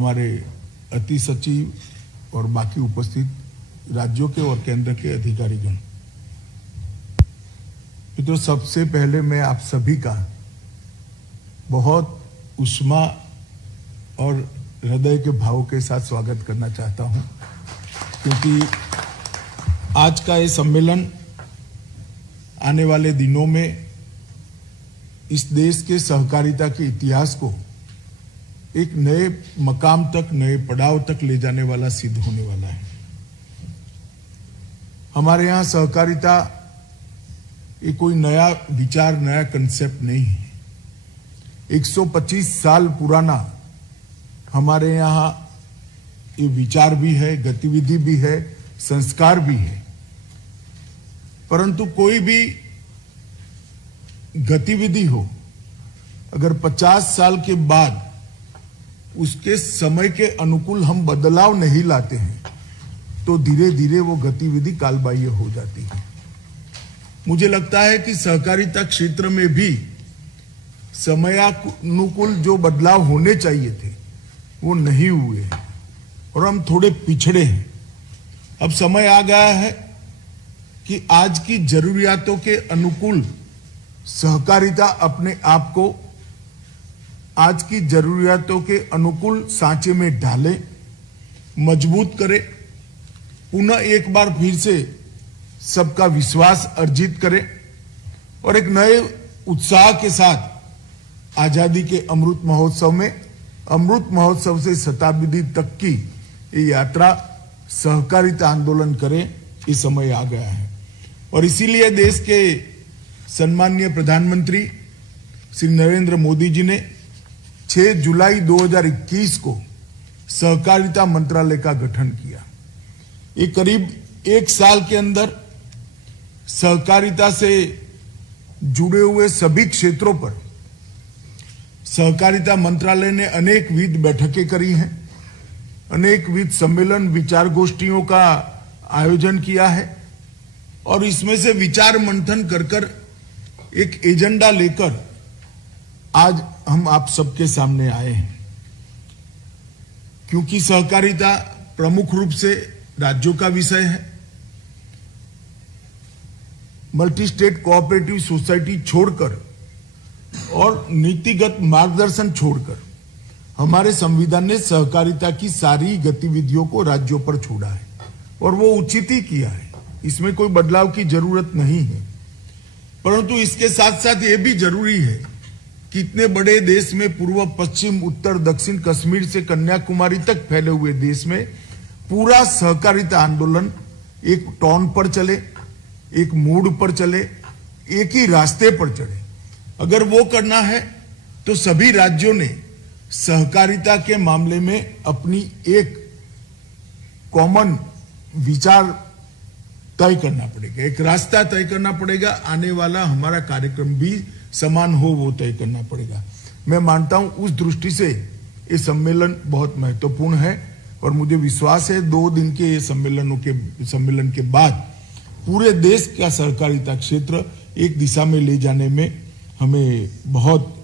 हमारे अति सचिव और बाकी उपस्थित राज्यों के और केंद्र के अधिकारीगण, तो सबसे पहले मैं आप सभी का बहुत उष्मा और हृदय के भाव के साथ स्वागत करना चाहता हूं, क्योंकि आज का ये सम्मेलन आने वाले दिनों में इस देश के सहकारिता के इतिहास को एक नए मकाम तक, नए पड़ाव तक ले जाने वाला सिद्ध होने वाला है। हमारे यहाँ सहकारिता ये कोई नया विचार, नया कंसेप्ट नहीं है। 125 साल पुराना हमारे यहाँ ये विचार भी है, गतिविधि भी है, संस्कार भी है। परंतु कोई भी गतिविधि हो, अगर 50 साल के बाद उसके समय के अनुकूल हम बदलाव नहीं लाते हैं तो धीरे धीरे वो गतिविधि कालबाह्य हो जाती है। मुझे लगता है कि सहकारिता क्षेत्र में भी समयानुकूल जो बदलाव होने चाहिए थे वो नहीं हुए हैं और हम थोड़े पिछड़े हैं। अब समय आ गया है कि आज की जरूरियातों के अनुकूल सहकारिता अपने आप को आज की जरूरियातों के अनुकूल सांचे में ढाले, मजबूत करे, पुनः एक बार फिर से सबका विश्वास अर्जित करे और एक नए उत्साह के साथ आजादी के अमृत महोत्सव में, अमृत महोत्सव से शताब्दी तक की ये यात्रा सहकारिता आंदोलन करे, ये समय आ गया है। और इसीलिए देश के सम्माननीय प्रधानमंत्री श्री नरेंद्र मोदी जी ने 6 जुलाई 2021 को सहकारिता मंत्रालय का गठन किया। ये करीब 1 साल के अंदर सहकारिता से जुड़े हुए सभी क्षेत्रों पर सहकारिता मंत्रालय ने अनेकविध बैठकें करी हैं, अनेकविध सम्मेलन, विचार गोष्ठियों का आयोजन किया है और इसमें से विचार मंथन कर एक एजेंडा लेकर आज हम आप सबके सामने आए हैं। क्योंकि सहकारिता प्रमुख रूप से राज्यों का विषय है, मल्टी स्टेट कोऑपरेटिव सोसाइटी छोड़कर और नीतिगत मार्गदर्शन छोड़कर हमारे संविधान ने सहकारिता की सारी गतिविधियों को राज्यों पर छोड़ा है और वो उचित ही किया है। इसमें कोई बदलाव की जरूरत नहीं है। परंतु इसके साथ साथ ये भी जरूरी है कि इतने बड़े देश में, पूर्व, पश्चिम, उत्तर, दक्षिण, कश्मीर से कन्याकुमारी तक फैले हुए देश में पूरा सहकारिता आंदोलन एक टोन पर चले, एक मूड पर चले, एक ही रास्ते पर चले। अगर वो करना है तो सभी राज्यों ने सहकारिता के मामले में अपनी एक कॉमन विचार तय करना पड़ेगा, एक रास्ता तय करना पड़ेगा। आने वाला हमारा कार्यक्रम भी समान हो, वो तय करना पड़ेगा। मैं मानता हूं उस दृष्टि से ये सम्मेलन बहुत महत्वपूर्ण है और मुझे विश्वास है 2 दिन के ये सम्मेलन के बाद पूरे देश का सहकारिता क्षेत्र एक दिशा में ले जाने में हमें बहुत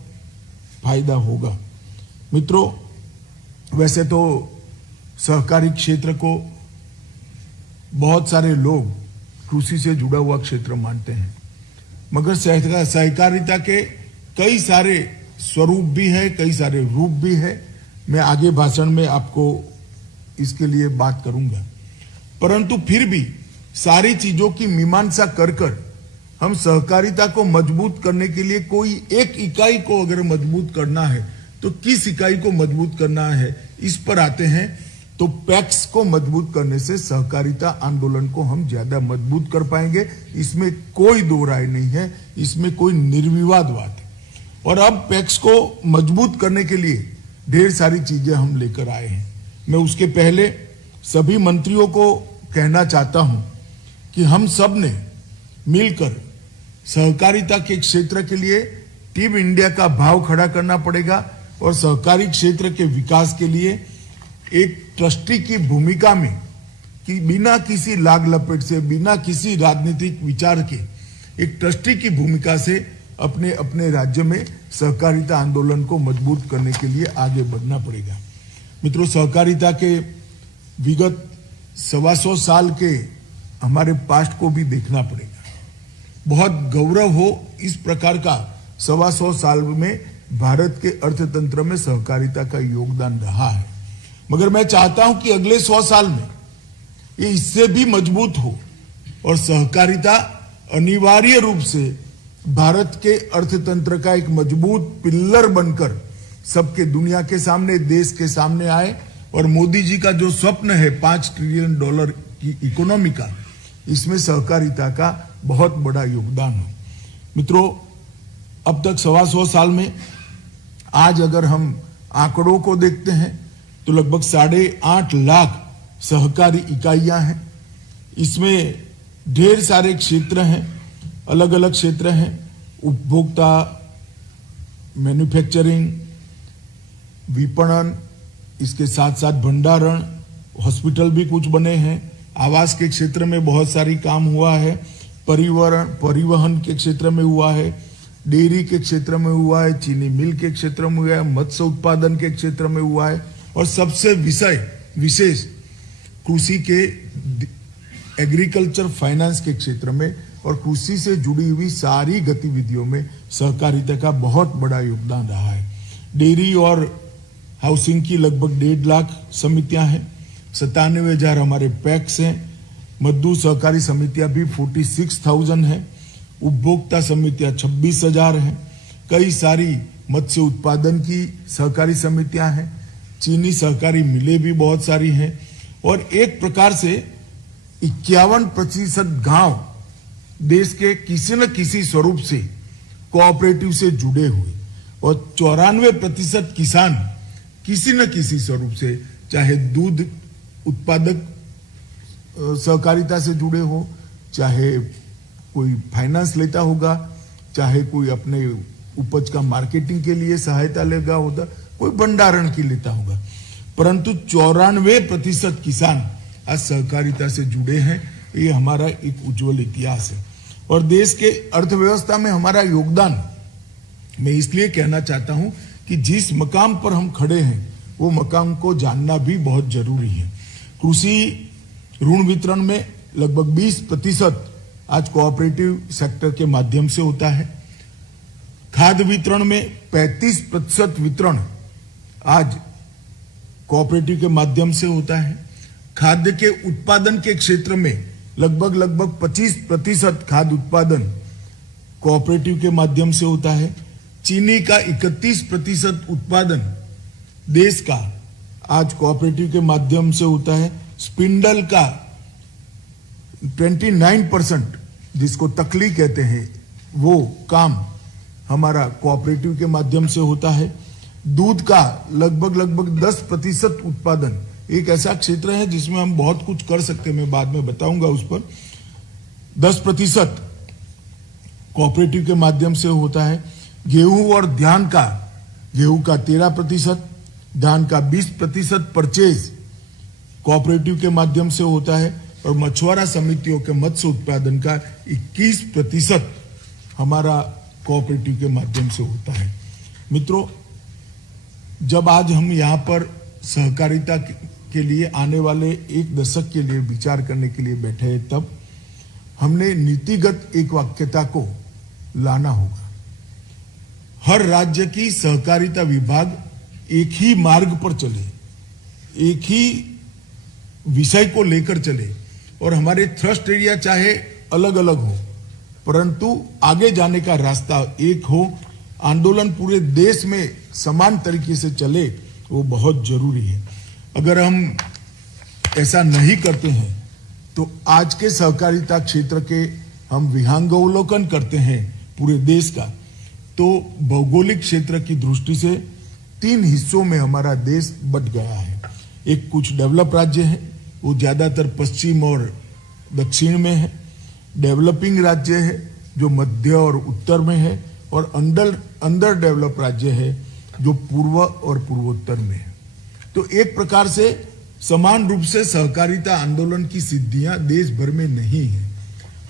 फायदा होगा। मित्रों, वैसे तो सहकारी क्षेत्र को बहुत सारे लोग कृषि से जुड़ा हुआ क्षेत्र मानते हैं, मगर सहकारिता के कई सारे स्वरूप भी है, कई सारे रूप भी है। मैं आगे भाषण में आपको इसके लिए बात करूंगा। परंतु फिर भी सारी चीजों की मीमांसा कर हम सहकारिता को मजबूत करने के लिए कोई एक इकाई को अगर मजबूत करना है तो किस इकाई को मजबूत करना है, इस पर आते हैं। तो पैक्स को मजबूत करने से सहकारिता आंदोलन को हम ज्यादा मजबूत कर पाएंगे, इसमें कोई दो राय नहीं है, इसमें कोई निर्विवाद बात है। और अब पैक्स को मजबूत करने के लिए ढेर सारी चीजें हम लेकर आए हैं। मैं उसके पहले सभी मंत्रियों को कहना चाहता हूं कि हम सब ने मिलकर सहकारिता के क्षेत्र के लिए टीम इंडिया का भाव खड़ा करना पड़ेगा और सहकारी क्षेत्र के विकास के लिए एक ट्रस्टी की भूमिका में, कि बिना किसी लाग लपेट से, बिना किसी राजनीतिक विचार के, एक ट्रस्टी की भूमिका से अपने अपने राज्य में सहकारिता आंदोलन को मजबूत करने के लिए आगे बढ़ना पड़ेगा। मित्रों, सहकारिता के विगत 125 साल के हमारे पास्ट को भी देखना पड़ेगा। बहुत गौरव हो इस प्रकार का 125 साल में भारत के अर्थतंत्र में सहकारिता का योगदान रहा है। मगर मैं चाहता हूं कि अगले 100 साल में ये इससे भी मजबूत हो और सहकारिता अनिवार्य रूप से भारत के अर्थतंत्र का एक मजबूत पिल्लर बनकर सबके दुनिया के सामने, देश के सामने आए और मोदी जी का जो स्वप्न है $5 ट्रिलियन की इकोनॉमी का, इसमें सहकारिता का बहुत बड़ा योगदान है। मित्रों, अब तक 125 साल में आज अगर हम आंकड़ों को देखते हैं तो लगभग 8.5 लाख सहकारी इकाइयां हैं। इसमें ढेर सारे क्षेत्र हैं, अलग अलग क्षेत्र हैं, उपभोक्ता, मैन्युफैक्चरिंग, विपणन, इसके साथ साथ भंडारण, हॉस्पिटल भी कुछ बने हैं, आवास के क्षेत्र में बहुत सारी काम हुआ है, परिवहन के क्षेत्र में हुआ है, डेयरी के क्षेत्र में हुआ है, चीनी मिल के क्षेत्र में हुआ है, मत्स्य उत्पादन के क्षेत्र में हुआ है और सबसे विशेष कृषि के एग्रीकल्चर फाइनेंस के क्षेत्र में और कृषि से जुड़ी हुई सारी गतिविधियों में सहकारिता का बहुत बड़ा योगदान रहा है। डेयरी और हाउसिंग की लगभग 1.5 लाख समितियां हैं, 97,000 हमारे पैक्स हैं, मजदूर सहकारी समितियां भी 46,000 हैं, उपभोक्ता समितियां 26,000 हैं, कई सारी मत्स्य उत्पादन की सहकारी समितियां हैं, चीनी सहकारी मिलें भी बहुत सारी हैं और एक प्रकार से 51% गांव देश के किसी न किसी स्वरूप से कोऑपरेटिव से जुड़े हुए और 94% किसान किसी न किसी स्वरूप से, चाहे दूध उत्पादक सहकारिता से जुड़े हो, चाहे कोई फाइनेंस लेता होगा, चाहे कोई अपने उपज का मार्केटिंग के लिए सहायता लेगा होगा, कोई भंडारण की लेता होगा, परंतु 94% किसान आज सहकारिता से जुड़े हैं। ये हमारा एक उज्जवल इतिहास है और देश के अर्थव्यवस्था में हमारा योगदान मैं इसलिए कहना चाहता हूं कि जिस मकाम पर हम खड़े हैं वो मकाम को जानना भी बहुत जरूरी है। कृषि ऋण वितरण में लगभग 20% आज कोऑपरेटिव सेक्टर के माध्यम से होता है। खाद्य वितरण में 35% वितरण आज कोऑपरेटिव के माध्यम से होता है। खाद्य के उत्पादन के क्षेत्र में लगभग 25% खाद्य उत्पादन कोऑपरेटिव के माध्यम से होता है। चीनी का 31% उत्पादन देश का आज कोऑपरेटिव के माध्यम से होता है। स्पिंडल का 29% जिसको तकली कहते हैं वो काम हमारा कोऑपरेटिव के माध्यम से होता है। दूध का लगभग 10% उत्पादन एक ऐसा क्षेत्र है जिसमें हम बहुत कुछ कर सकते हैं, मैं बाद में बताऊंगा उस पर। 10% कोऑपरेटिव के माध्यम से होता है। गेहूं और धान का 13%, धान का 20% परचेज कोऑपरेटिव के माध्यम से होता है और मछुआरा समितियों के मत्स्य उत्पादन का 21% हमारा कोऑपरेटिव के माध्यम से होता है। मित्रों, जब आज हम यहाँ पर सहकारिता के लिए आने वाले 1 दशक के लिए विचार करने के लिए बैठे हैं, तब हमने नीतिगत एक वाक्यता को लाना होगा। हर राज्य की सहकारिता विभाग एक ही मार्ग पर चले, एक ही विषय को लेकर चले और हमारे थ्रस्ट एरिया चाहे अलग अलग हो परंतु आगे जाने का रास्ता एक हो। आंदोलन पूरे देश में समान तरीके से चले, वो बहुत जरूरी है। अगर हम ऐसा नहीं करते हैं तो आज के सहकारिता क्षेत्र के हम विहंगावलोकन करते हैं पूरे देश का, तो भौगोलिक क्षेत्र की दृष्टि से 3 हिस्सों में हमारा देश बंट गया है। एक कुछ डेवलप राज्य है, वो ज्यादातर पश्चिम और दक्षिण में है। डेवलपिंग राज्य है जो मध्य और उत्तर में है और अंडर डेवलप राज्य है जो पूर्व और पूर्वोत्तर में है। तो एक प्रकार से समान रूप से सहकारिता आंदोलन की सिद्धियां देश भर में नहीं है।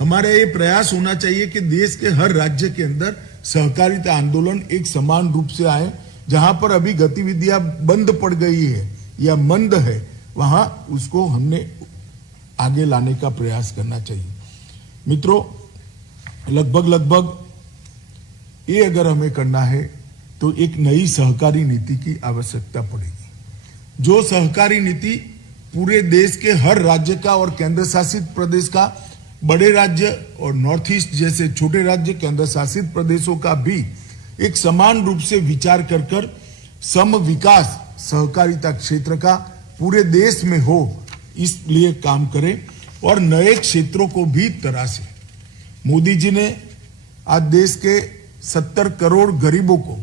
हमारा ये प्रयास होना चाहिए कि देश के हर राज्य के अंदर सहकारिता आंदोलन एक समान रूप से आए। जहां पर अभी गतिविधियां बंद पड़ गई है या मंद है वहां उसको हमने आगे लाने का प्रयास करना चाहिए। मित्रों, लगभग ये अगर हमें करना है तो एक नई सहकारी नीति की आवश्यकता पड़ेगी। जो सहकारी नीति पूरे देश के हर राज्य का और केंद्र शासित प्रदेश का, बड़े राज्य और नॉर्थ ईस्ट जैसे छोटे राज्य, केंद्र शासित प्रदेशों का भी एक समान रूप से विचार कर सम विकास सहकारिता क्षेत्र का पूरे देश में हो, इसलिए काम करें और नए क्षेत्रों को भी तराशें। मोदी जी ने आज देश के 70 करोड़ गरीबों को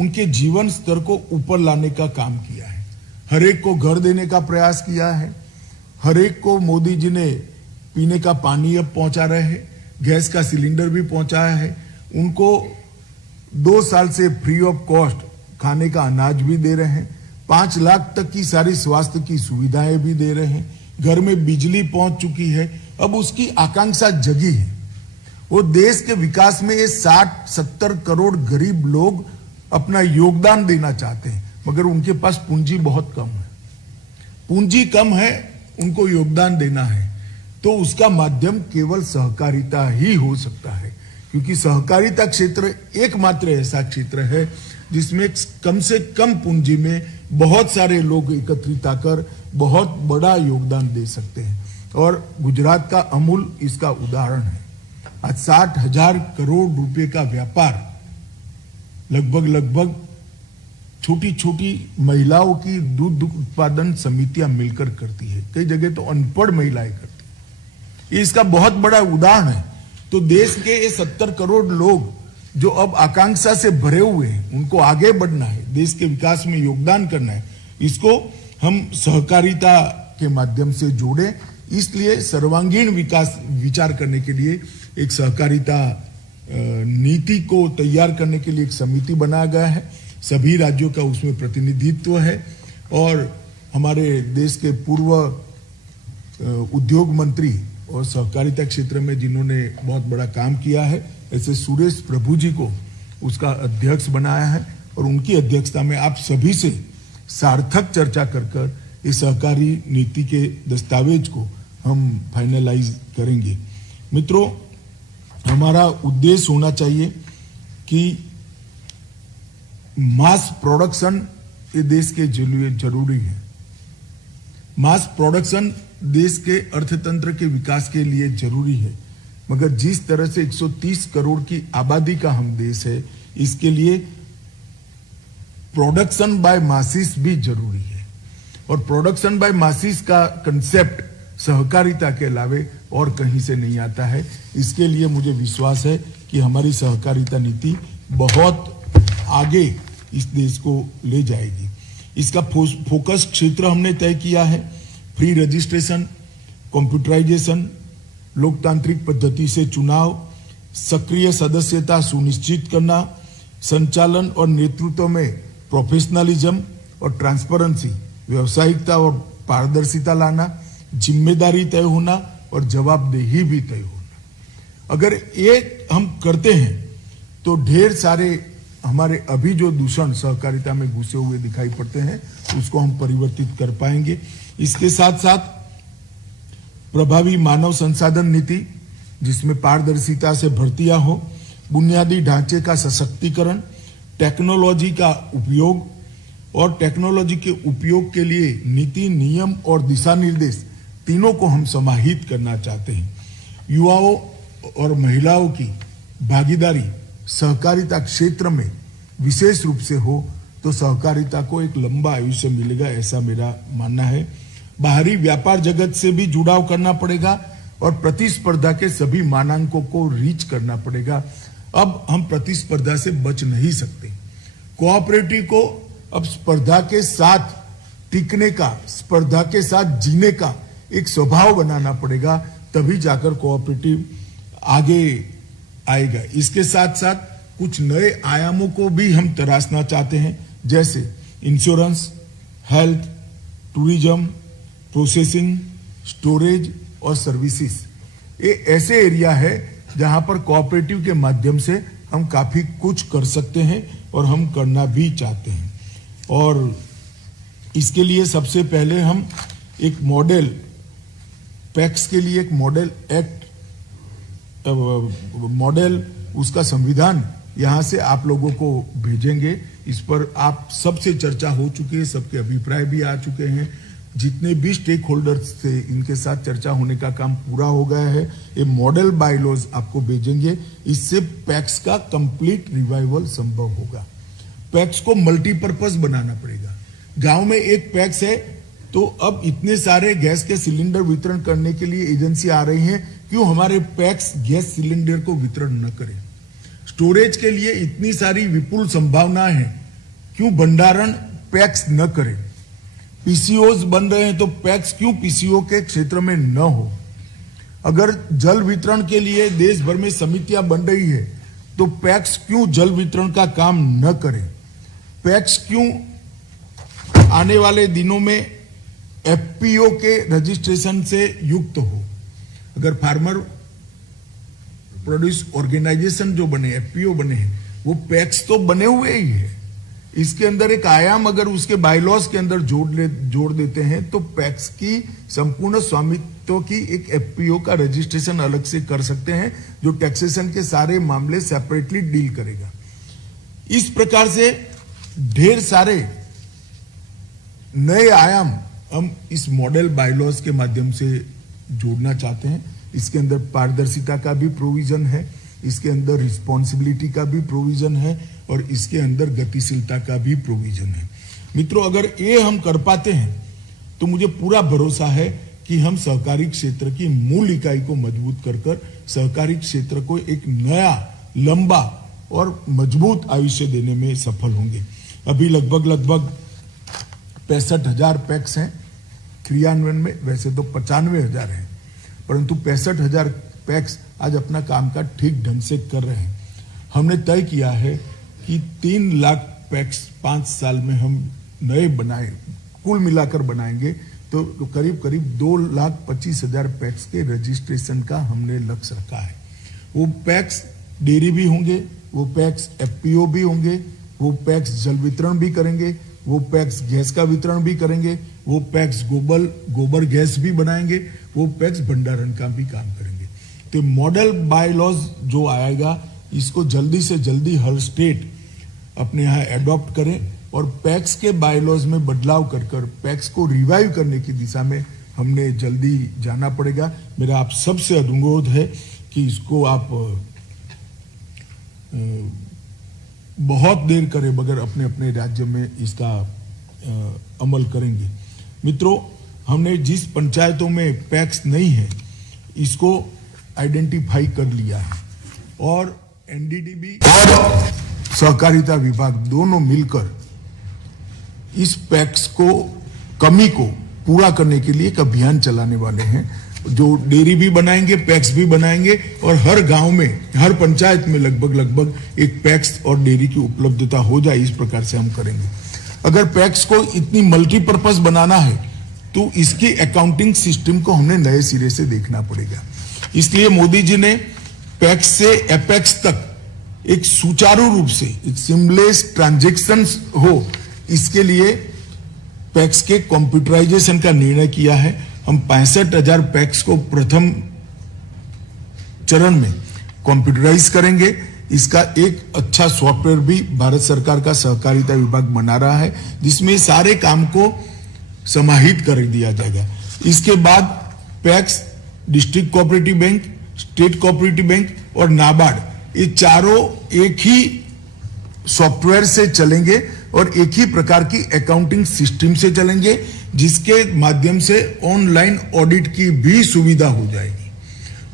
उनके जीवन स्तर को ऊपर लाने का काम किया है। हर एक को घर देने का प्रयास किया है। हर एक को मोदी जी ने पीने का पानी अब पहुंचा रहे हैं, गैस का सिलेंडर भी पहुंचाया है। उनको 2 साल से फ्री ऑफ कॉस्ट खाने का अनाज भी दे रहे हैं। 5 लाख तक की सारी स्वास्थ्य की सुविधाएं भी दे रहे हैं। घर में बिजली पहुंच चुकी है। अब उसकी आकांक्षा जगी है। वो देश के विकास में ये 60-70 करोड़ गरीब लोग अपना योगदान देना चाहते हैं, मगर उनके पास पूंजी बहुत कम है। पूंजी कम है, उनको योगदान देना है, तो उसका माध्यम केवल सहकारिता ही हो सकता है, क्योंकि सहकारिता क्षेत्र एकमात्र ऐसा क्षेत्र है जिसमें कम से कम पूंजी में बहुत सारे लोग एकत्रित आकर बहुत बड़ा योगदान दे सकते हैं। और गुजरात का अमूल इसका उदाहरण है। आज 60,000 करोड़ रुपए का व्यापार लगभग छोटी छोटी महिलाओं की दूध उत्पादन समितियां मिलकर करती है। कई जगह तो अनपढ़ महिलाएं करती है। ये इसका बहुत बड़ा उदाहरण है। तो देश के ये 70 करोड़ लोग जो अब आकांक्षा से भरे हुए हैं, उनको आगे बढ़ना है, देश के विकास में योगदान करना है, इसको हम सहकारिता के माध्यम से जोड़ें। इसलिए सर्वांगीण विकास विचार करने के लिए एक सहकारिता नीति को तैयार करने के लिए एक समिति बनाया गया है। सभी राज्यों का उसमें प्रतिनिधित्व है और हमारे देश के पूर्व उद्योग मंत्री और सहकारिता क्षेत्र में जिन्होंने बहुत बड़ा काम किया है, ऐसे सुरेश प्रभु जी को उसका अध्यक्ष बनाया है और उनकी अध्यक्षता में आप सभी से सार्थक चर्चा कर इस सहकारी नीति के दस्तावेज को हम फाइनलाइज करेंगे। मित्रों, हमारा उद्देश्य होना चाहिए कि मास प्रोडक्शन ये देश के लिए जरूरी है। मास प्रोडक्शन देश के अर्थतंत्र के विकास के लिए जरूरी है, मगर जिस तरह से 130 करोड़ की आबादी का हम देश है, इसके लिए प्रोडक्शन बाय मासिस भी जरूरी है। और प्रोडक्शन बाय मासिस का कंसेप्ट सहकारिता के अलावे और कहीं से नहीं आता है। इसके लिए मुझे विश्वास है कि हमारी सहकारिता नीति बहुत आगे इस देश को ले जाएगी। इसका फोकस क्षेत्र हमने तय किया है। फ्री रजिस्ट्रेशन, कंप्यूटराइजेशन, लोकतांत्रिक पद्धति से चुनाव, सक्रिय सदस्यता सुनिश्चित करना, संचालन और नेतृत्व में प्रोफेशनलिज्म और ट्रांसपेरेंसी, व्यावसायिकता और पारदर्शिता लाना, जिम्मेदारी तय होना और जवाबदेही भी तय होना। अगर ये हम करते हैं तो ढेर सारे हमारे अभी जो दूषण सहकारिता में घुसे हुए दिखाई पड़ते हैं, उसको हम परिवर्तित कर पाएंगे। इसके साथ साथ प्रभावी मानव संसाधन नीति, जिसमें पारदर्शिता से भर्तियां हो, बुनियादी ढांचे का सशक्तिकरण, टेक्नोलॉजी का उपयोग और टेक्नोलॉजी के उपयोग के लिए नीति, नियम और दिशा निर्देश तीनों को हम समाहित करना चाहते हैं। युवाओं और महिलाओं की भागीदारी सहकारिता क्षेत्र में विशेष रूप से हो तो सहकारिता को एक लंबा आयुष्य मिलेगा, ऐसा मेरा मानना है। बाहरी व्यापार जगत से भी जुड़ाव करना पड़ेगा और प्रतिस्पर्धा के सभी मानांकों को रीच करना पड़ेगा। अब हम प्रतिस्पर्धा से बच नहीं सकते। कोऑपरेटिव को अब स्पर्धा के साथ टिकने का, स्पर्धा के साथ जीने का एक स्वभाव बनाना पड़ेगा, तभी जाकर कोऑपरेटिव आगे आएगा। इसके साथ साथ कुछ नए आयामों को भी हम तराशना चाहते हैं, जैसे insurance, health, tourism, processing, storage और सर्विसेज। ये ऐसे एरिया है जहां पर कोऑपरेटिव के माध्यम से हम काफी कुछ कर सकते हैं और हम करना भी चाहते हैं। और इसके लिए सबसे पहले हम एक मॉडल पैक्स के लिए एक मॉडल एक्ट मॉडल उसका संविधान यहां से आप लोगों को भेजेंगे। इस पर आप सबसे चर्चा हो चुकी है, सबके अभिप्राय भी आ चुके हैं। जितने भी स्टेक होल्डर्स थे इनके साथ चर्चा होने का काम पूरा हो गया है। ये मॉडल बायलॉज आपको भेजेंगे, इससे पैक्स का कंप्लीट रिवाइवल संभव होगा। पैक्स को मल्टीपर्पज बनाना पड़ेगा। गांव में एक पैक्स है तो अब इतने सारे गैस के सिलेंडर वितरण करने के लिए एजेंसी आ रही है, क्यों हमारे पैक्स गैस सिलेंडर को वितरण न करें? स्टोरेज के लिए इतनी सारी विपुल संभावनाएं हैं, क्यों भंडारण पैक्स न करें? पीसीओज बन रहे हैं तो पैक्स क्यों पीसीओ के क्षेत्र में न हो? अगर जल वितरण के लिए देश भर में समितियां बन रही है तो पैक्स क्यों जल वितरण का काम न करें? पैक्स क्यों आने वाले दिनों में एफपीओ के रजिस्ट्रेशन से युक्त हो? अगर फार्मर प्रोड्यूस ऑर्गेनाइजेशन जो बने एफपीओ बने हैं वो पैक्स तो बने हुए ही है। इसके अंदर एक आयाम अगर उसके बायलॉज के अंदर जोड़ देते हैं तो पैक्स की संपूर्ण स्वामित्व की एक एफपीओ का रजिस्ट्रेशन अलग से कर सकते हैं, जो टैक्सेशन के सारे मामले सेपरेटली डील करेगा। इस प्रकार से ढेर सारे नए आयाम हम इस मॉडल बायलॉज के माध्यम से जोड़ना चाहते हैं। इसके अंदर पारदर्शिता का भी प्रोविजन है, इसके अंदर रिस्पॉन्सिबिलिटी का भी प्रोविजन है और इसके अंदर गतिशीलता का भी प्रोविजन है। मित्रों, अगर ये हम कर पाते हैं तो मुझे पूरा भरोसा है कि हम सहकारी क्षेत्र की मूल इकाई को मजबूत कर सहकारी क्षेत्र को एक नया, लंबा और मजबूत आयुष्य देने में सफल होंगे। अभी लगभग 65,000 पैक्स हैं क्रियान्वयन में, वैसे तो 95,000 हैं, परंतु 65,000 पैक्स आज अपना काम का ठीक ढंग से कर रहे हैं। हमने तय किया है कि 3 लाख पैक्स 5 साल में हम नए बनाए, कुल मिलाकर बनाएंगे तो करीब 2,25,000 पैक्स के रजिस्ट्रेशन का हमने लक्ष्य रखा है। वो पैक्स डेयरी भी होंगे, वो पैक्स एफपीओ भी होंगे, वो पैक्स जल वितरण भी करेंगे, वो पैक्स गैस का वितरण भी करेंगे, वो पैक्स गोबर गैस भी बनाएंगे, वो पैक्स भंडारण का भी काम करेंगे। तो मॉडल बायलॉज जो आएगा इसको जल्दी से जल्दी हर स्टेट अपने यहाँ एडॉप्ट करें और पैक्स के बायलॉज में बदलाव कर पैक्स को रिवाइव करने की दिशा में हमने जल्दी जाना पड़ेगा। मेरा आप सबसे अनुरोध है कि इसको आप बहुत देर करे बगैर अपने अपने राज्य में इसका अमल करेंगे। मित्रों, हमने जिस पंचायतों में पैक्स नहीं है इसको आइडेंटिफाई कर लिया है और एनडीडीबी और सहकारिता विभाग दोनों मिलकर इस पैक्स को कमी को पूरा करने के लिए एक अभियान चलाने वाले हैं, जो डेयरी भी बनाएंगे, पैक्स भी बनाएंगे और हर गांव में, हर पंचायत में लगभग एक पैक्स और डेयरी की उपलब्धता हो जाए, इस प्रकार से हम करेंगे। अगर पैक्स को इतनी मल्टीपर्पज बनाना है तो इसकी अकाउंटिंग सिस्टम को हमने नए सिरे से देखना पड़ेगा। इसलिए मोदी जी ने पैक्स से एपेक्स तक एक सुचारू रूप से एक सीमलेस ट्रांजैक्शन हो, इसके लिए पैक्स के कंप्यूटराइजेशन का निर्णय किया है। हम 65,000 पैक्स को प्रथम चरण में कंप्यूटराइज करेंगे। इसका एक अच्छा सॉफ्टवेयर भी भारत सरकार का सहकारिता विभाग बना रहा है, जिसमें सारे काम को समाहित कर दिया जाएगा। इसके बाद PACS, district cooperative bank, state cooperative bank और नाबार्ड, ये चारों एक ही सॉफ्टवेयर से चलेंगे और एक ही प्रकार की अकाउंटिंग सिस्टम से चलेंगे, जिसके माध्यम से ऑनलाइन ऑडिट की भी सुविधा हो जाएगी।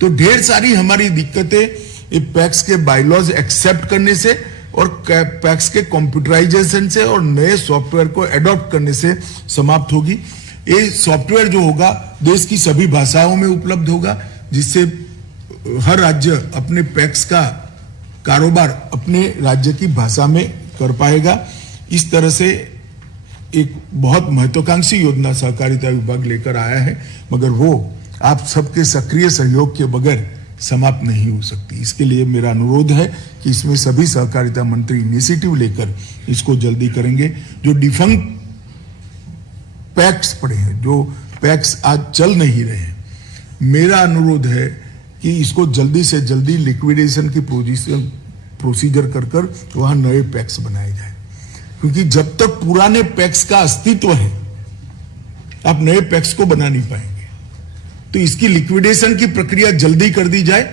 तो ढेर सारी हमारी दिक्कतें पैक्स के बायलॉज एक्सेप्ट करने से और पैक्स के कंप्यूटराइजेशन से और नए सॉफ्टवेयर को एडॉप्ट करने से समाप्त होगी। ये सॉफ्टवेयर जो होगा देश की सभी भाषाओं में उपलब्ध होगा, जिससे हर राज्य अपने पैक्स का कारोबार अपने राज्य की भाषा में कर पाएगा। इस तरह से एक बहुत महत्वाकांक्षी योजना सहकारिता विभाग लेकर आया है, मगर वो आप सबके सक्रिय सहयोग के बगैर समाप्त नहीं हो सकती। इसके लिए मेरा अनुरोध है कि इसमें सभी सहकारिता मंत्री इनिशिएटिव लेकर इसको जल्दी करेंगे। जो डिफंक्ट पैक्स पड़े हैं, जो पैक्स आज चल नहीं रहे हैं, मेरा अनुरोध है कि इसको जल्दी से जल्दी लिक्विडेशन की प्रोसीजर कर वहां नए पैक्स बनाए जाए, क्योंकि जब तक पुराने पैक्स का अस्तित्व है आप नए पैक्स को बना नहीं पाएंगे। तो इसकी लिक्विडेशन की प्रक्रिया जल्दी कर दी जाए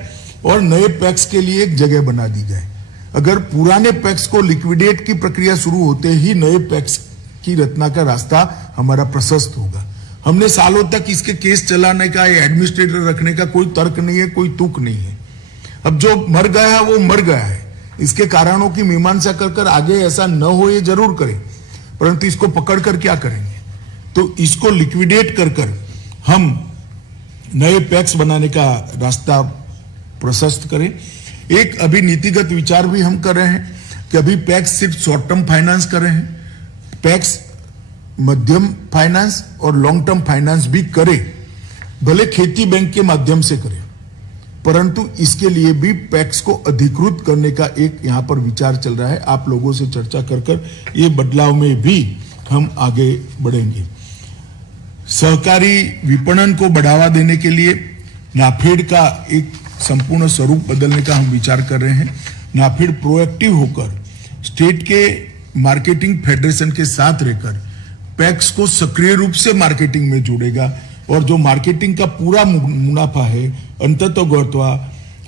और नए पैक्स के लिए एक जगह बना दी जाए। अगर पुराने पैक्स को लिक्विडेट की प्रक्रिया शुरू होते ही नए पैक्स की रचना का रास्ता हमारा प्रशस्त होगा। हमने सालों तक इसके केस चलाने का, एडमिनिस्ट्रेटर रखने का कोई तर्क नहीं है, कोई तुक नहीं है। अब जो मर गया है वो मर गया है, इसके कारणों की मीमांसा कर आगे ऐसा न हो ये जरूर करें, परंतु इसको पकड़कर क्या करेंगे? तो इसको लिक्विडेट कर हम नए पैक्स बनाने का रास्ता प्रशस्त करें। एक अभी नीतिगत विचार भी हम कर रहे हैं कि अभी पैक्स सिर्फ शॉर्ट टर्म फाइनेंस कर रहे हैं, पैक्स मध्यम फाइनेंस और लॉन्ग टर्म फाइनेंस भी करे, भले खेती बैंक के माध्यम से करे, परंतु इसके लिए भी पैक्स को अधिकृत करने का एक यहां पर विचार चल रहा है। आप लोगों से चर्चा कर ये बदलाव में भी हम आगे बढ़ेंगे। सहकारी विपणन को बढ़ावा देने के लिए नाफेड का एक संपूर्ण स्वरूप बदलने का हम विचार कर रहे हैं। नाफेड प्रोएक्टिव होकर स्टेट के मार्केटिंग फेडरेशन के साथ रहकर पैक्स को सक्रिय रूप से मार्केटिंग में जोड़ेगा और जो मार्केटिंग का पूरा मुनाफा है अंततोगत्वा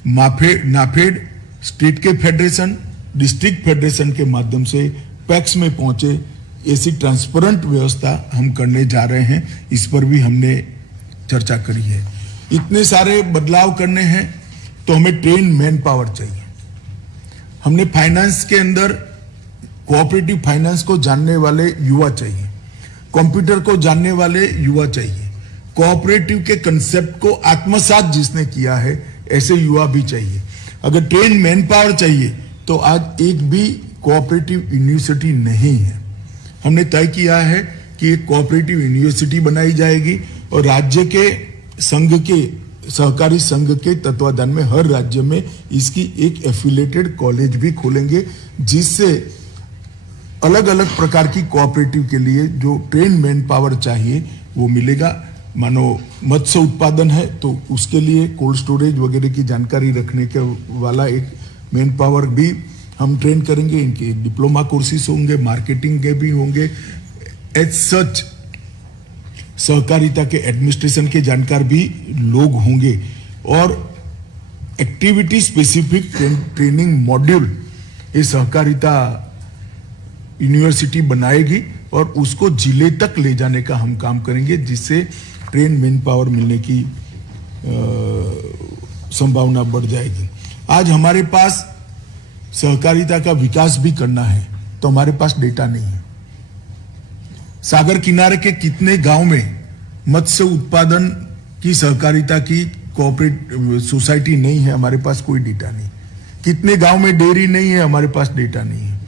नाफेड स्टेट के फेडरेशन, डिस्ट्रिक्ट फेडरेशन के माध्यम से पैक्स में पहुंचे, ऐसी ट्रांसपेरेंट व्यवस्था हम करने जा रहे हैं। इस पर भी हमने चर्चा करी है। इतने सारे बदलाव करने हैं तो हमें ट्रेन मैन पावर चाहिए। हमने फाइनेंस के अंदर कोऑपरेटिव फाइनेंस को जानने वाले युवा चाहिए, कंप्यूटर को जानने वाले युवा चाहिए, कोऑपरेटिव के कंसेप्ट को आत्मसात जिसने किया है ऐसे युवा भी चाहिए। अगर ट्रेन मैन पावर चाहिए तो आज एक भी कोऑपरेटिव यूनिवर्सिटी नहीं है। हमने तय किया है कि एक कोऑपरेटिव यूनिवर्सिटी बनाई जाएगी और राज्य के संघ के सहकारी संघ के तत्वाधान में हर राज्य में इसकी एक एफिलिएटेड कॉलेज भी खोलेंगे, जिससे अलग अलग प्रकार की कोऑपरेटिव के लिए जो ट्रेन मैन पावर चाहिए वो मिलेगा। मानो मत्स्य उत्पादन है तो उसके लिए कोल्ड स्टोरेज वगैरह की जानकारी रखने के वाला एक मैन पावर भी हम ट्रेन करेंगे। इनके डिप्लोमा कोर्सेज होंगे, मार्केटिंग के भी होंगे। एज सच सहकारिता के एडमिनिस्ट्रेशन के जानकार भी लोग होंगे और एक्टिविटी स्पेसिफिक ट्रेनिंग मॉड्यूल ये सहकारिता यूनिवर्सिटी बनाएगी और उसको जिले तक ले जाने का हम काम करेंगे, जिससे ट्रेन मैन पावर मिलने की संभावना बढ़ जाएगी। आज हमारे पास सहकारिता का विकास भी करना है तो हमारे पास डेटा नहीं है। सागर किनारे के कितने गांव में मत्स्य उत्पादन की सहकारिता की कोऑपरेटिव सोसाइटी नहीं है, हमारे पास कोई डेटा नहीं। कितने गांव में डेयरी नहीं है, हमारे पास डेटा नहीं है।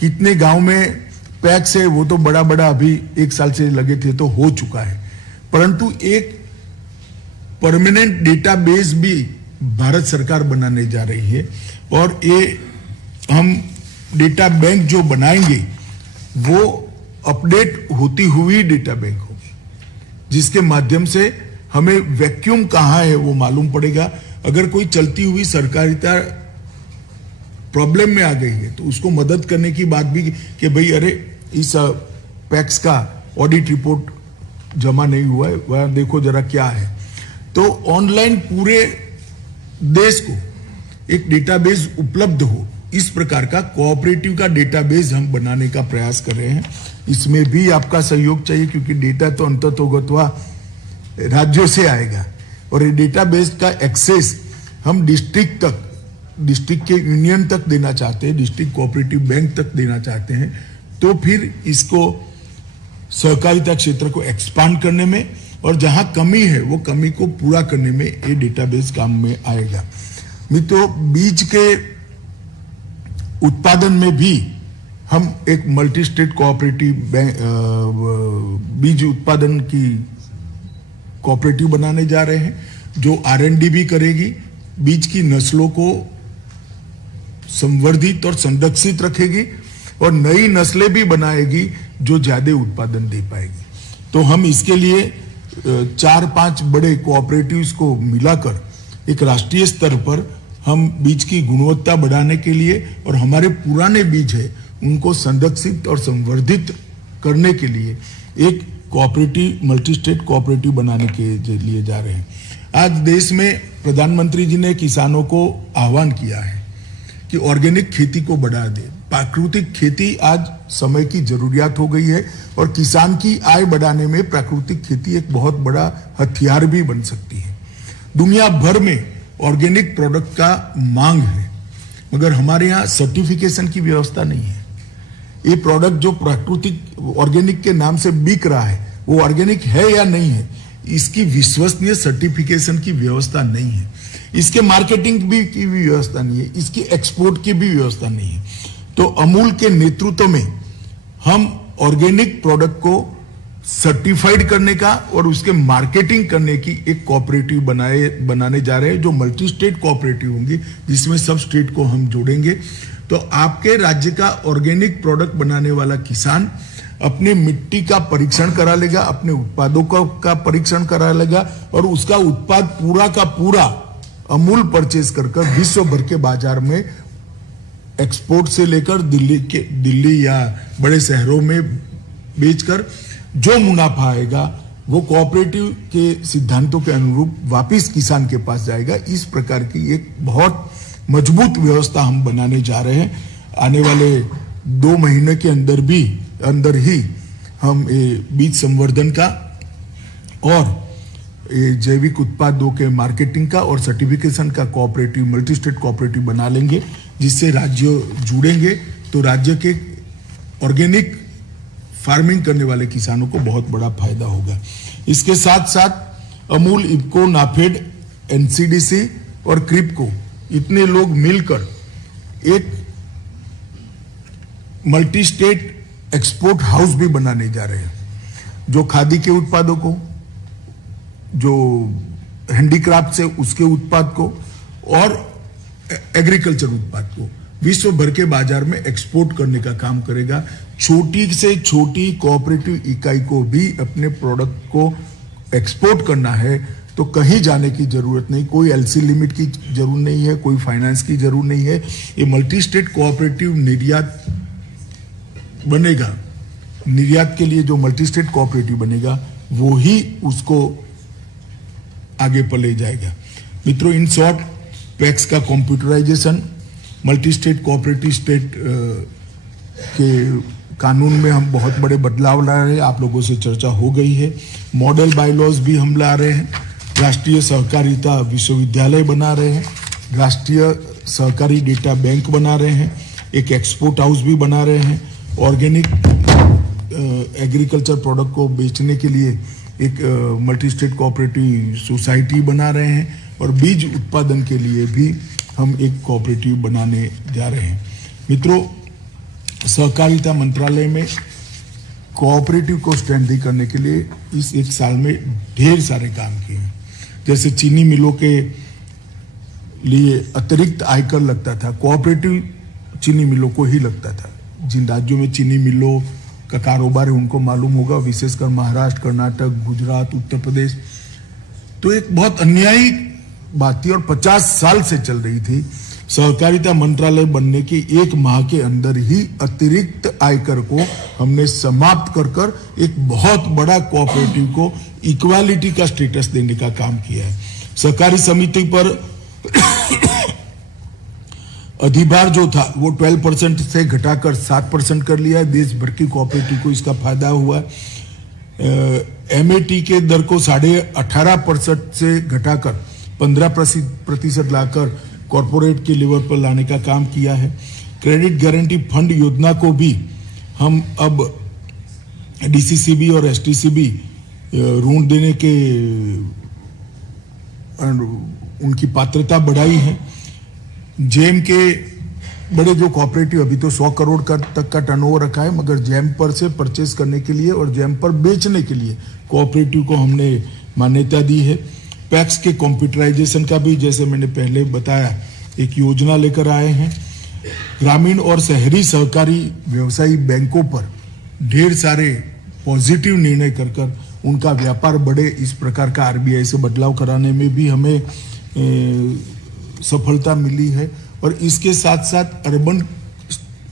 कितने गांव में पैक्स है, वो तो बड़ा बड़ा अभी 1 साल से लगे थे तो हो चुका है, परंतु एक परमानेंट डेटाबेस भी भारत सरकार बनाने जा रही है और ये हम डेटा बैंक जो बनाएंगे वो अपडेट होती हुई डेटा बैंक होगी, जिसके माध्यम से हमें वैक्यूम कहां है वो मालूम पड़ेगा। अगर कोई चलती हुई सहकारिता प्रॉब्लम में आ गई है तो उसको मदद करने की बात भी कि भाई अरे इस पैक्स का ऑडिट रिपोर्ट जमा नहीं हुआ है, वह देखो जरा क्या है। तो ऑनलाइन पूरे देश को एक डेटाबेस उपलब्ध हो, इस प्रकार का कोऑपरेटिव का डेटाबेस हम बनाने का प्रयास कर रहे हैं। इसमें भी आपका सहयोग चाहिए, क्योंकि डेटा तो अंततोगत्वा राज्यों से आएगा और ये डेटाबेस का एक्सेस हम डिस्ट्रिक्ट तक, डिस्ट्रिक्ट के यूनियन तक देना चाहते हैं, डिस्ट्रिक्ट कोऑपरेटिव बैंक तक देना चाहते हैं। तो फिर इसको सहकारिता क्षेत्र को एक्सपांड करने में और जहां कमी है वो कमी को पूरा करने में ये डेटाबेस काम में आएगा। मित्रों, बीज के उत्पादन में भी हम एक मल्टी स्टेट कोऑपरेटिव बीज उत्पादन की कोऑपरेटिव बनाने जा रहे हैं, जो R&D भी करेगी, बीज की नस्लों को संवर्धित और संरक्षित रखेगी और नई नस्लें भी बनाएगी जो ज्यादा उत्पादन दे पाएगी। तो हम इसके लिए 4-5 बड़े कोऑपरेटिव्स को मिलाकर एक राष्ट्रीय स्तर पर हम बीज की गुणवत्ता बढ़ाने के लिए और हमारे पुराने बीज है उनको संरक्षित और संवर्धित करने के लिए एक कोऑपरेटिव मल्टी स्टेट कोऑपरेटिव बनाने के लिए जा रहे हैं। आज देश में प्रधानमंत्री जी ने किसानों को आह्वान किया है कि ऑर्गेनिक खेती को बढ़ा दे। प्राकृतिक खेती आज समय की जरूरियात हो गई है और किसान की आय बढ़ाने में प्राकृतिक खेती एक बहुत बड़ा हथियार भी बन सकती है। दुनिया भर में ऑर्गेनिक प्रोडक्ट का मांग है, मगर हमारे यहाँ सर्टिफिकेशन की व्यवस्था नहीं है। ये प्रोडक्ट जो प्राकृतिक ऑर्गेनिक के नाम से बिक रहा है वो ऑर्गेनिक है या नहीं है, इसकी विश्वसनीय सर्टिफिकेशन की व्यवस्था नहीं है। इसके मार्केटिंग भी की भी व्यवस्था नहीं है, इसकी एक्सपोर्ट की भी व्यवस्था नहीं है। तो अमूल के नेतृत्व में हम ऑर्गेनिक प्रोडक्ट को सर्टिफाइड करने का और उसके मार्केटिंग करने की एक कोऑपरेटिव बनाने जा रहे हैं, जो मल्टी स्टेट कोऑपरेटिव होंगी, जिसमें सब स्टेट को हम जोड़ेंगे। तो आपके राज्य का ऑर्गेनिक प्रोडक्ट बनाने वाला किसान अपने मिट्टी का परीक्षण करा लेगा, अपने उत्पादों का परीक्षण करा लेगा और उसका उत्पाद पूरा का पूरा अमूल परचेज कर विश्व भर के बाजार में एक्सपोर्ट से लेकर दिल्ली या बड़े शहरों में बेचकर जो मुनाफा आएगा वो कोऑपरेटिव के सिद्धांतों के अनुरूप वापस किसान के पास जाएगा। इस प्रकार की एक बहुत मजबूत व्यवस्था हम बनाने जा रहे हैं। आने वाले 2 महीने के अंदर ही हम बीज संवर्धन का और जैविक उत्पादों के मार्केटिंग का और सर्टिफिकेशन का कोऑपरेटिव मल्टी स्टेट कोऑपरेटिव बना लेंगे, जिससे राज्य जुड़ेंगे तो राज्य के ऑर्गेनिक फार्मिंग करने वाले किसानों को बहुत बड़ा फायदा होगा। इसके साथ साथ अमूल, इफको, नाफेड, एनसीडीसी और क्रिप्को इतने लोग मिलकर एक मल्टी स्टेट एक्सपोर्ट हाउस भी बनाने जा रहे हैं, जो खादी के उत्पादों को, जो हैंडीक्राफ्ट से उसके उत्पाद को और एग्रीकल्चर उत्पाद को विश्व भर के बाजार में एक्सपोर्ट करने का काम करेगा। छोटी से छोटी कोऑपरेटिव इकाई को भी अपने प्रोडक्ट को एक्सपोर्ट करना है तो कहीं जाने की जरूरत नहीं, कोई एलसी लिमिट की जरूरत नहीं है, कोई फाइनेंस की जरूरत नहीं है। ये मल्टी स्टेट कोऑपरेटिव निर्यात बनेगा, निर्यात के लिए जो मल्टी स्टेट कोऑपरेटिव बनेगा वो ही उसको आगे पर ले जाएगा। मित्रों, इन शॉर्ट पैक्स का computerisation, multi state cooperative state के कानून में हम बहुत बड़े बदलाव ला रहे हैं, आप लोगों से चर्चा हो गई है। मॉडल बायलॉज भी हम ला रहे हैं, राष्ट्रीय सहकारिता विश्वविद्यालय बना रहे हैं, राष्ट्रीय सहकारी डेटा बैंक बना रहे हैं, एक एक्सपोर्ट हाउस भी बना रहे हैं, ऑर्गेनिक एग्रीकल्चर प्रोडक्ट को बेचने के लिए एक मल्टी स्टेट कोऑपरेटिव सोसाइटी बना रहे हैं और बीज उत्पादन के लिए भी हम एक कोऑपरेटिव बनाने जा रहे हैं। मित्रों, सहकारिता मंत्रालय में कोऑपरेटिव को स्ट्रेंथन करने के लिए इस 1 साल में ढेर सारे काम किए हैं। जैसे चीनी मिलों के लिए अतिरिक्त आयकर लगता था, कोऑपरेटिव चीनी मिलों को ही लगता था। जिन राज्यों में चीनी मिलों का कारोबार है उनको मालूम होगा, विशेषकर महाराष्ट्र, कर्नाटक, गुजरात, उत्तर प्रदेश। तो एक बहुत अन्यायी बात थी और 50 साल से चल रही थी। सहकारिता मंत्रालय बनने के 1 माह के अंदर ही अतिरिक्त आयकर को हमने समाप्त कर एक बहुत बड़ा कोऑपरेटिव को इक्वालिटी का स्टेटस देने का काम किया है। सहकारी समिति पर अधिभार जो था वो 12% से घटाकर 7% कर लिया है। देश भर की कोऑपरेटिव को इसका फायदा हुआ है। एमएटी के दर को 18.5% से घटाकर 15% लाकर कॉरपोरेट के लेवल पर लाने का काम किया है। क्रेडिट गारंटी फंड योजना को भी हम अब डीसीसीबी और एसटीसीबी ऋण देने के उनकी पात्रता बढ़ाई है। जेम के बड़े जो कोऑपरेटिव अभी तो 100 करोड़ तक का टर्नओवर रखा है, मगर जेम पर से परचेस करने के लिए और जेम पर बेचने के लिए कोऑपरेटिव को हमने मान्यता दी है। पैक्स के कंप्यूटराइजेशन का भी, जैसे मैंने पहले बताया, एक योजना लेकर आए हैं। ग्रामीण और शहरी सहकारी व्यवसायी बैंकों पर ढेर सारे पॉजिटिव निर्णय कर उनका व्यापार बढ़े, इस प्रकार का आरबीआई से बदलाव कराने में भी हमें सफलता मिली है। और इसके साथ साथ अर्बन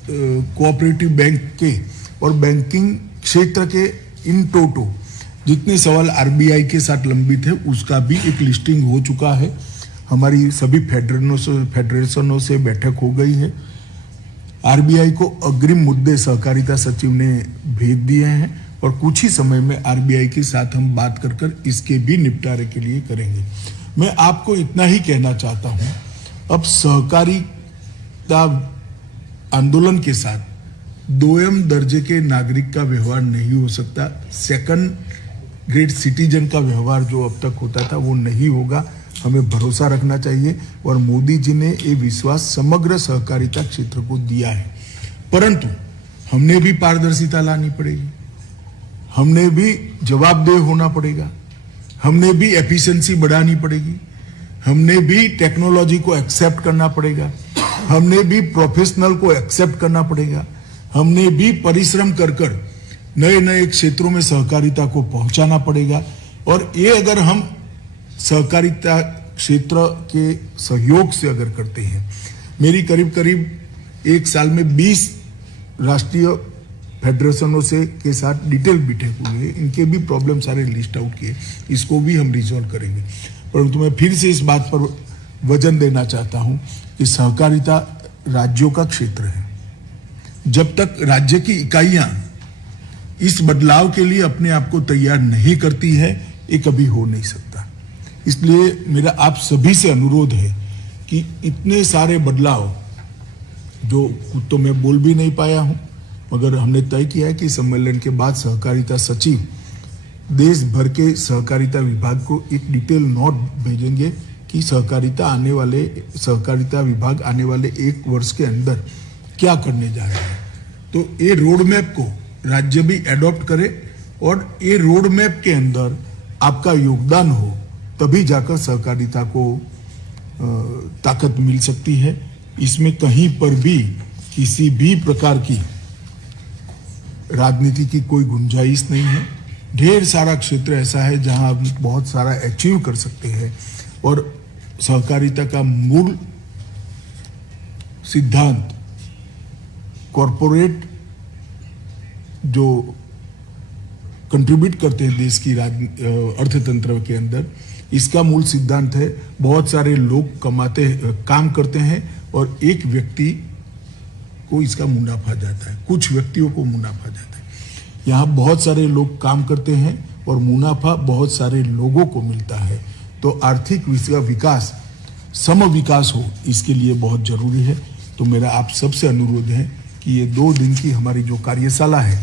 कोऑपरेटिव बैंक के और बैंकिंग क्षेत्र के इन टोटो जितने सवाल आरबीआई के साथ लंबित है उसका भी एक लिस्टिंग हो चुका है। हमारी सभी फेडरेशनों से बैठक हो गई है। आरबीआई को अग्रिम मुद्दे सहकारिता सचिव ने भेज दिए हैं और कुछ ही समय में आरबीआई के साथ हम बात कर इसके भी निपटारे के लिए करेंगे। मैं आपको इतना ही कहना चाहता हूं, अब सहकारिता आंदोलन के साथ दोयम दर्जे के नागरिक का व्यवहार नहीं हो सकता। सेकंड ग्रेड सिटीजन का व्यवहार जो अब तक होता था वो नहीं होगा। हमें भरोसा रखना चाहिए और मोदी जी ने ये विश्वास समग्र सहकारिता क्षेत्र को दिया है। परंतु हमने भी पारदर्शिता लानी पड़ेगी, हमने भी जवाबदेह होना पड़ेगा, हमने भी एफिशिएंसी बढ़ानी पड़ेगी, हमने भी टेक्नोलॉजी को एक्सेप्ट करना पड़ेगा, हमने भी प्रोफेशनल को एक्सेप्ट करना पड़ेगा, हमने भी परिश्रम कर नए नए क्षेत्रों में सहकारिता को पहुंचाना पड़ेगा। और ये अगर हम सहकारिता क्षेत्र के सहयोग से अगर करते हैं, मेरी करीब एक साल में 20 राष्ट्रीय फेडरेशनों से के साथ डिटेल बैठक हुई है, इनके भी प्रॉब्लम सारे लिस्ट आउट किए, इसको भी हम रिजॉल्व करेंगे। परंतु मैं फिर से इस बात पर वजन देना चाहता हूं कि सहकारिता राज्यों का क्षेत्र है। जब तक राज्य की इकाइयां इस बदलाव के लिए अपने आप को तैयार नहीं करती है, ये कभी हो नहीं सकता। इसलिए मेरा आप सभी से अनुरोध है कि इतने सारे बदलाव जो तो मैं बोल भी नहीं पाया हूं, मगर हमने तय किया है कि सम्मेलन के बाद सहकारिता सचिव देश भर के सहकारिता विभाग को एक डिटेल नोट भेजेंगे कि सहकारिता विभाग आने वाले 1 वर्ष के अंदर क्या करने जा रहा है। तो ये रोड मैप को राज्य भी एडॉप्ट करे और ये रोड मैप के अंदर आपका योगदान हो, तभी जाकर सहकारिता को ताकत मिल सकती है। इसमें कहीं पर भी किसी भी प्रकार की राजनीति की कोई गुंजाइश नहीं है। ढेर सारा क्षेत्र ऐसा है जहां आप बहुत सारा अचीव कर सकते हैं और सहकारिता का मूल सिद्धांत कॉरपोरेट जो कंट्रीब्यूट करते हैं देश की अर्थतंत्र के अंदर, इसका मूल सिद्धांत है बहुत सारे लोग काम करते हैं और एक व्यक्ति को इसका मुनाफा जाता है, कुछ व्यक्तियों को मुनाफा जाता है। यहाँ बहुत सारे लोग काम करते हैं और मुनाफा बहुत सारे लोगों को मिलता है। तो आर्थिक विकास सम विकास हो, इसके लिए बहुत जरूरी है। तो मेरा आप सबसे अनुरोध है कि ये 2 दिन की हमारी जो कार्यशाला है,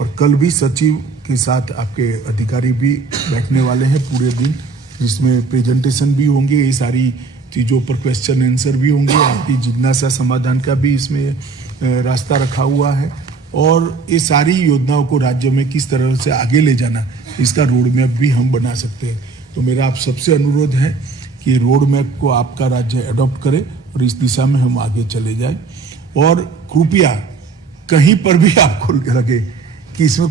और कल भी सचिव के साथ आपके अधिकारी भी बैठने वाले हैं पूरे दिन, जिसमें प्रेजेंटेशन भी होंगे, ये सारी चीज़ों पर क्वेश्चन आंसर भी होंगे, आपकी जिज्ञासा समाधान का भी इसमें रास्ता रखा हुआ है। और ये सारी योजनाओं को राज्य में किस तरह से आगे ले जाना, इसका रोड मैप भी हम बना सकते हैं। तो मेरा आप सबसे अनुरोध है कि रोड मैप को आपका राज्य अडॉप्ट करे और इस दिशा में हम आगे चले जाए। और कृपया कहीं पर भी आपको लगे कि इसमें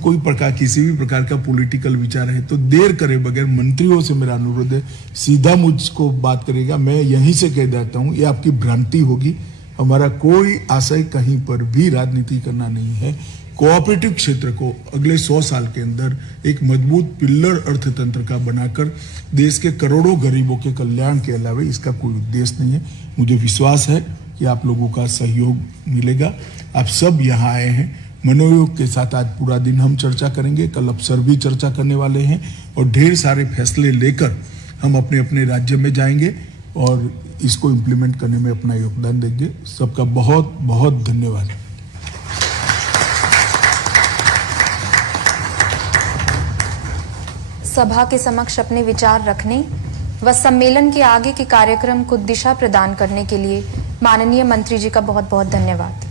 किसी भी प्रकार का पॉलिटिकल विचार है तो देर करे बगैर, मंत्रियों से मेरा अनुरोध है, सीधा मुझको बात करेगा। मैं यहीं से कह देता हूं, ये आपकी भ्रांति होगी। हमारा कोई आशय कहीं पर भी राजनीति करना नहीं है। कोऑपरेटिव क्षेत्र को अगले 100 साल के अंदर एक मजबूत पिल्लर अर्थतंत्र का बनाकर देश के करोड़ों गरीबों के कल्याण के अलावा इसका कोई उद्देश्य नहीं है। मुझे विश्वास है कि आप लोगों का सहयोग मिलेगा। आप सब यहाँ आए हैं, मनोयोग के साथ आज पूरा दिन हम चर्चा करेंगे, कल अफसर भी चर्चा करने वाले हैं और ढेर सारे फैसले लेकर हम अपने अपने राज्य में जाएंगे और इसको इम्प्लीमेंट करने में अपना योगदान देंगे। सबका बहुत बहुत धन्यवाद। सभा के समक्ष अपने विचार रखने व सम्मेलन के आगे के कार्यक्रम को दिशा प्रदान करने के लिए माननीय मंत्री जी का बहुत बहुत धन्यवाद।